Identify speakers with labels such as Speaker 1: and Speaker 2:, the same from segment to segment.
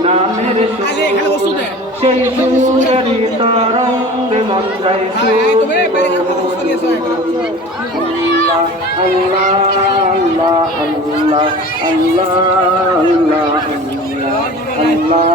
Speaker 1: নামের সেই সুরেরই তরঙ্গে
Speaker 2: হ্যাঁ, বসু দিয়েছ
Speaker 1: আল্লাহ আল্লাহ আল্লাহ আল্লাহ আল্লাহ আল্লাহ আল্লাহ আল্লাহ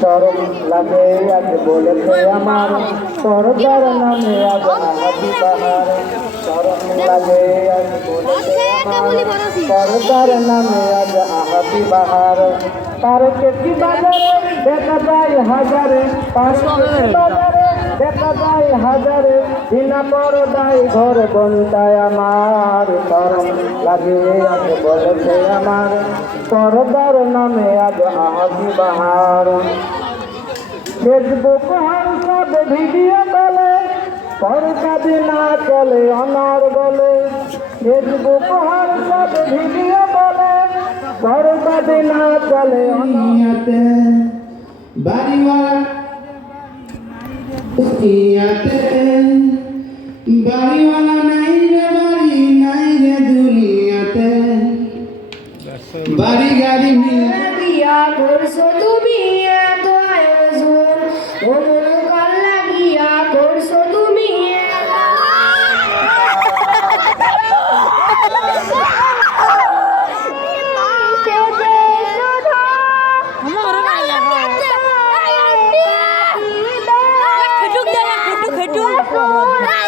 Speaker 1: সরম লাগে আজ বলেছে আমার সরদার নামে আজ হাতি বাহার সরম লাগে আজ বলেছে আমার সরদার নামে আজ আহাতি বাহার তার কেটি বাজারে দেখা যায় হাজারে তার বাজারে দেখা যায় হাজারে বিনা পরদায় ঘর বন্তায় আমার সরম লাগে আজ বলেছে আমার। সরদার নামে আজ আহাতি বাহার। ফেসবুক, হোয়াটসঅ্যাপ, ভিডিও বলে পর কাজে না চলে অনার বলে। ফেসবুক, হোয়াটসঅ্যাপ, ভিডিও বলে পর কাজে না চলে
Speaker 3: ইয়াতে বাড়িওয়ালা বাড়িওয়ালা নাই রে বাড়ি নাই রে দুনিয়াতে বাড়ি
Speaker 4: গিয়া করছ তুমি এত আয়োজন ও কাল্লা গিয়া করছ
Speaker 5: porra.